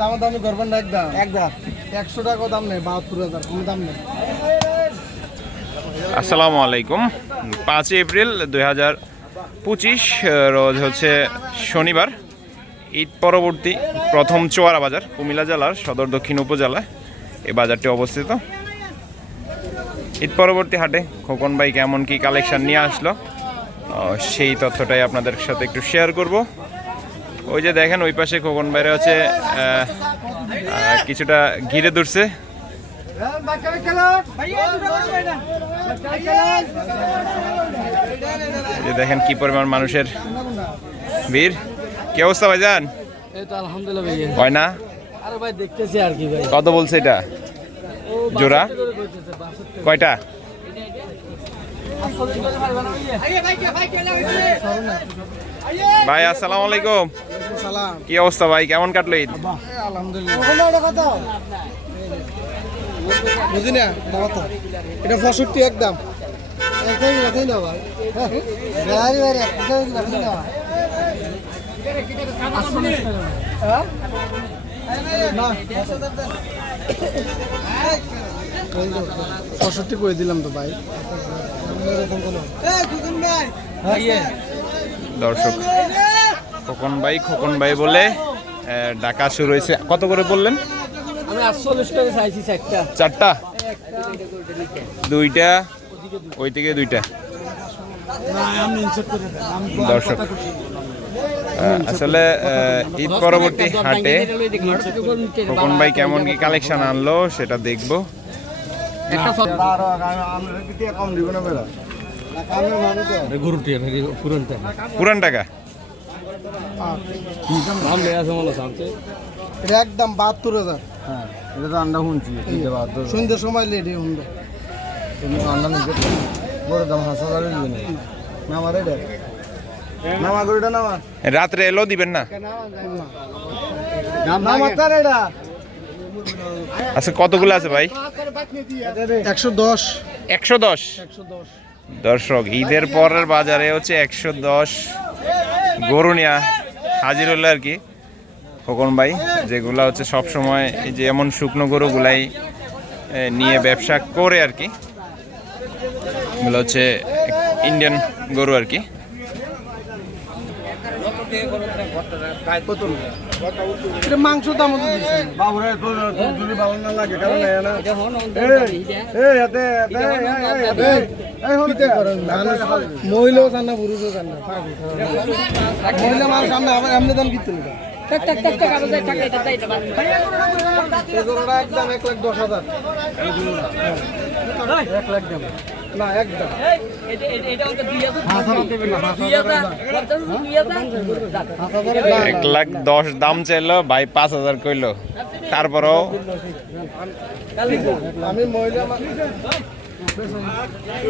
দামা দামি করবেন না একদম। একদম। একশো টাকা দাম নেই বাহাত্তর হাজার কোনো দাম নেই। আসসালামু আলাইকুম। পাঁচই এপ্রিল দুই হাজার পঁচিশ রোজ হচ্ছে শনিবার। ঈদ পরবর্তী প্রথম চোয়ারা বাজার কুমিল্লা জেলার সদর দক্ষিণ উপজেলায় এই বাজারটি অবস্থিত। ঈদ পরবর্তী হাটে খোকন ভাই কেমন কি কালেকশন নিয়ে আসলো সেই তথ্যটাই আপনাদের সাথে একটু শেয়ার করব। ওই যে দেখেন ওই পাশে খোকন বাইরে হচ্ছে কিছুটা ঘিরে ধরছে। যে দেখেন কি পরিমাণ মানুষের ভিড়। কি অবস্থা ভাইজান? আলহামদুলিল্লাহ হয় না? আরে ভাই দেখতেছি আর কি ভাই। কত বলছে এটা? জোড়া? কয়টা? ভাই আসসালামু আলাইকুম। সালাম কি অবস্থা ভাই? কেমন কাটলো ঈদ? আলহামদুলিল্লাহ বুঝি না এটা পঁয়ষট্টি একদম ভাই। হ্যাঁ? পঁয়ষট্টি করে দিলাম তো ভাই দর্শক খোকন ভাই খোকন ভাই বলে আহ, ডাকা শুরু হয়েছে কত করে বললেন আমি আটচল্লিশ টাকা চাইছি চারটা চারটা দুইটা ওই থেকে দুইটা দর্শক আসলে ঈদ পরবর্তী হাটে খোকন ভাই কেমন কি কালেকশন আনলো সেটা দেখব পুরান টাকা এটা একদম বাহাত্তর হাজার। হ্যাঁ এটা তো আন্ডা শুনছি দিতে পারতো সন্ধ্যের সময় লেডি হুন্ডা। তুমি আন্ডা নিতে বড় দাম হাসা যাবে নামা রে নামা গরুটা নামা। রাত্রে এলো দিবেন না? নামা তার এটা। আচ্ছা কতগুলো আছে ভাই? একশো দশ। একশো দশ? একশো দশ। দর্শক, ঈদের পরের বাজারে হচ্ছে একশো দশ গরু নেওয়া হাজির হলো আর কি। খোকন ভাই, যেগুলো হচ্ছে সব সময় এই যে এমন শুকনো গরুগুলাই নিয়ে ব্যবসা করে আর কি। হচ্ছে ইন্ডিয়ান গরু আর কি। এটা মাংস দাম বাবুরে ভালো না লাগে কারণ না? মহিলাও চান না পুরুষও চান না? মহিলা মানুষ আমরা আবার এমনি দাম কিনতে এক লাখ দশ হাজার। এক লাখ দাম। না একদম। এক লাখ দশ দাম চাইলো ভাই পাঁচ হাজার কইলো। তারপরেও আমি মহিলা মা-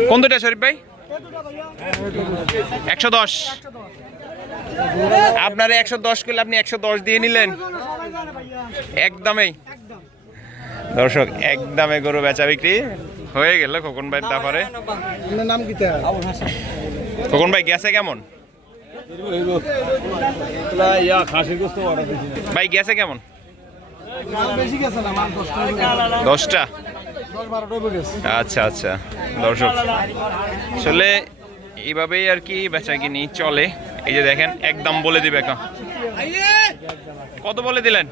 কোন দুটা শরীফ ভাই? একশো দশ। আপনার একশো দশ করলে আপনি একশো দশ দিয়ে নিলেন। একদমই। দর্শক একদমে গরু বেচা বিক্রি। হয়ে গেল খোকন ভাইয়ের তারপরে? নাম কিতে খোকন ভাই গেছে কেমন? ভাই গেছে কেমন? বেশি গেছে না মাল দশটা আচ্ছা আচ্ছা দর্শক। আসলে এইভাবেই আর কি বেচা কিনি চলে। এই যে দেখেন একদম বলে দিবে এখন। কত বলে দিলেন?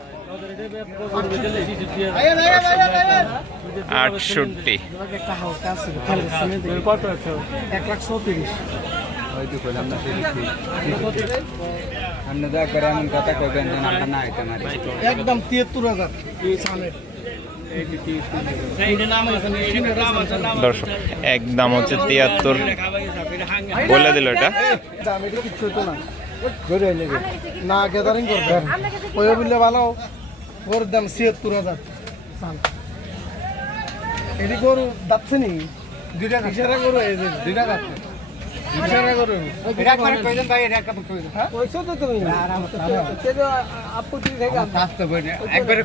আটষট্টি। একটা হালকা আছে এক লাখ চৌত্রিশ আপনি দয়া করে এমন কথা কইবেন যেন আমরা না হইতে পারি একদম তিয়াত্তর হাজার। দর্শক একদম হচ্ছে তিয়াত্তর। বলে দিল এটা। না করবে। ওই বললে ভালো ওর দাম ছিয়াত্তর হাজার। এটি গরু যাচ্ছে নি? দুইটা ইশারা গরু এই যে দুইটা যাচ্ছে ইশারা গরু হ্যাঁ? একবারে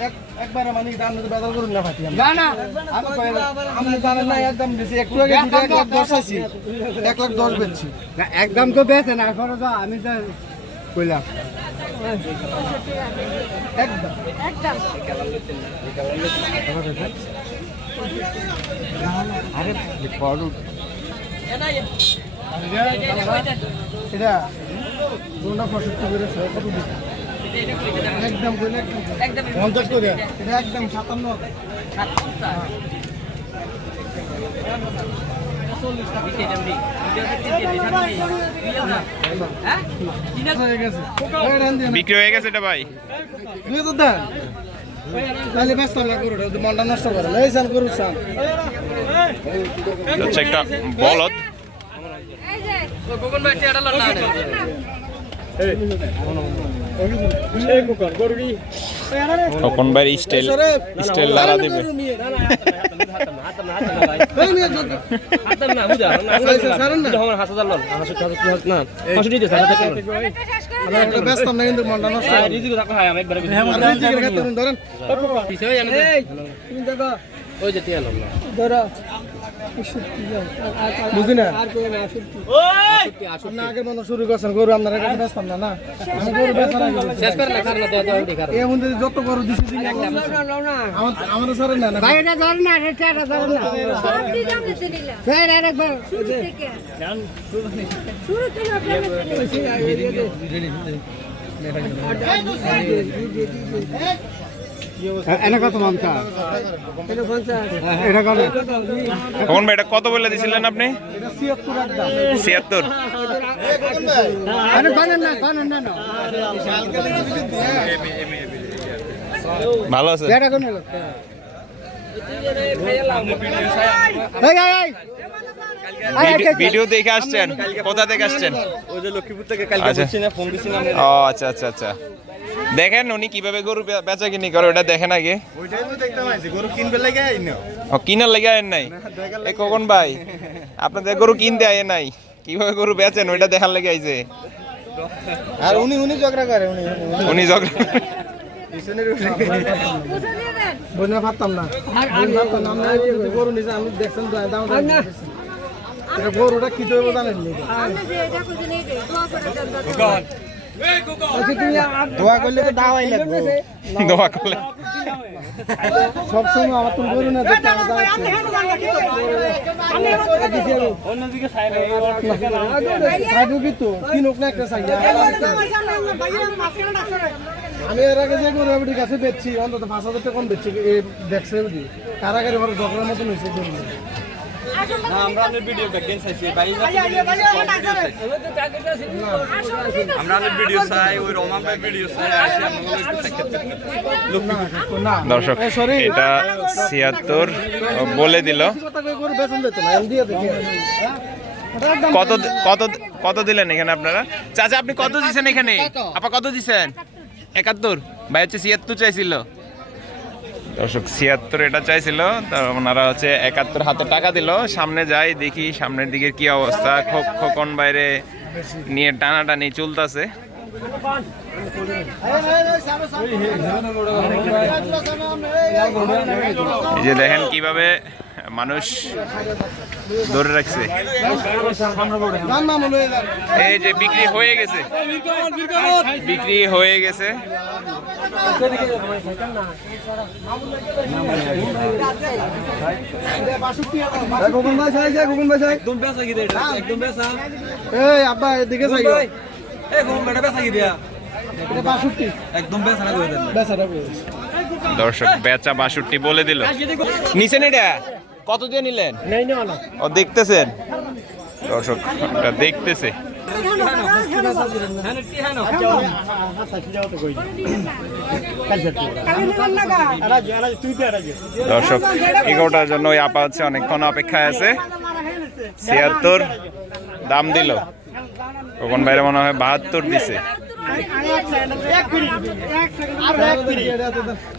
এক- একবারে মানে দাম যদি বেদা করুন না ফাটি না না। আপনি জানেন না। একদম বেশি। একটু আগে এক লাখ দশ আছি এক লাখ দশ বেচছি। একদম তো বেছে না এখন তো আমি তো কইলাম। একদম। একদম এটা পঁয়ষট্টি করে কত একদম এটা একদম সাতান্ন হয়ে। বিক্রি হয়ে গেছে এটা ভাই তাহলে ব্যস্ত না করো মনটা নষ্ট করে এই সান করু সান হচ্ছে একটা বলদ তখন ভাই স্টাইল স্টাইল লারা দিবে ব্যস্ত না। কিন্তু মনটা বুঝি না আপনি আগের মতো শুরু করছেন গরু আপনারা কাছে ব্যস্তাম না না? আমি গরু বেচার আগে বলছি। যত গরু দিছি দিন আমার আমাদের সারে না না? সব দিলাম দিতে দিলাম শুরু থেকে। আপনারা তখন ভাই এটা কত বলে দিছিলেন আপনি? ছিয়াত্তর। ভালো আছে। ভিডিও- ভিডিও দেখে আসছেন? কোথা থেকে আসছেন? ওই যে লক্ষ্মীপুর থেকে কালকে আচ্ছা। বলছি না ফোন দিছি না ও আচ্ছা আচ্ছা আচ্ছা। দেখেন উনি কীভাবে গরু বেচা কিনি করে ওটা দেখেন আগে। ওইটাই তো দেখতে পাইছি গরু কিনবে লাগে আইনো। ও কিনার লেগে আয়েন নাই? এ কখন ভাই? আপনাদের গরু কিনতে আয় নাই? কীভাবে গরু বেচেন ওইটা দেখার লেগে আইছে। আর উনি উনি ঝগড়া করে উনি উনি যখন পিছনের বুঝে পারতাম না। গরু আমি দেখছেন দাম এটা গরুটা কি দেবো জানেন নি আপনি যে এটা করছেন এইটাই দোয়া করে দেন দাদা। দোয়া করলে তো দাওয়াই লাগবে। দোয়া করলে। সব সময় আমার তো গরু না দেখতে আমার দাম সাইডু কি তো। কিনুক না একটা সাইড। আমি এর আগে যে গরু এবারে কাছে বেচছি অন্তত পাঁচ হাজার টাকা কম বেচছি এ দেখছে বুঝি আমার ঝগড়ার মতন হয়েছে আমরা আমাদের ভিডিও চাইছি ভাই আমরা আমাদের ভিডিও চাই ওই রমান ভাই ভিডিও চাই আসি আমাদের একটু সাক্ষাৎ না দর্শক এটা ছিয়াত্তর বলে দিল না কত কত কত দিলেন এখানে আপনারা চাচা আপনি কত দিছেন এখানে আপা কত দিছেন একাত্তর ভাই হচ্ছে ছিয়াত্তর চাইছিল দর্শক, ছিয়াত্তর এটা চাইছিল তার ওনারা হচ্ছে একাত্তর হাতে টাকা দিল। সামনে যাই, দেখি সামনের দিকের কি অবস্থা। খোকন বাইরে নিয়ে টানাটানি চলতেছে। এই যে দেখেন কীভাবে মানুষ ধরে রাখছে। এই যে বিক্রি হয়ে গেছে। বিক্রি হয়ে গেছে। ভাই যায় ভাই একদম বেসা কি একদম বেসা এই আব্বা এদিকে এই বেটা বেসা কি দিয়া একদম বেসা না করে দেন দর্শক বেচা বাষট্টি বলে দিল। নিছেন এটা? কত দিয়ে নিলেন? ও দেখতেছেন? দর্শক দেখতেছে। দর্শক, এগারোটার জন্য ওই আপা হচ্ছে অনেকক্ষণ অপেক্ষায় আছে। ছিয়াত্তর, দাম দিল। কখন বাইরে মনে হয় বাহাত্তর দিছে।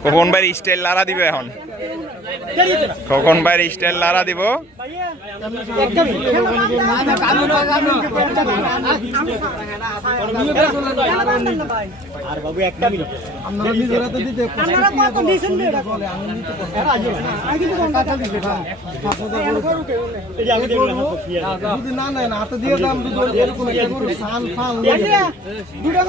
কখন বাইরে স্টাইল লারা দিবে এখন। কখন বাইরে স্টাইল লারা দিব আপনারা নিজেরা তো দিতে কত বলে আমি দিতে যদি না না হাতে দিয়ে দাম সান ফান দুটা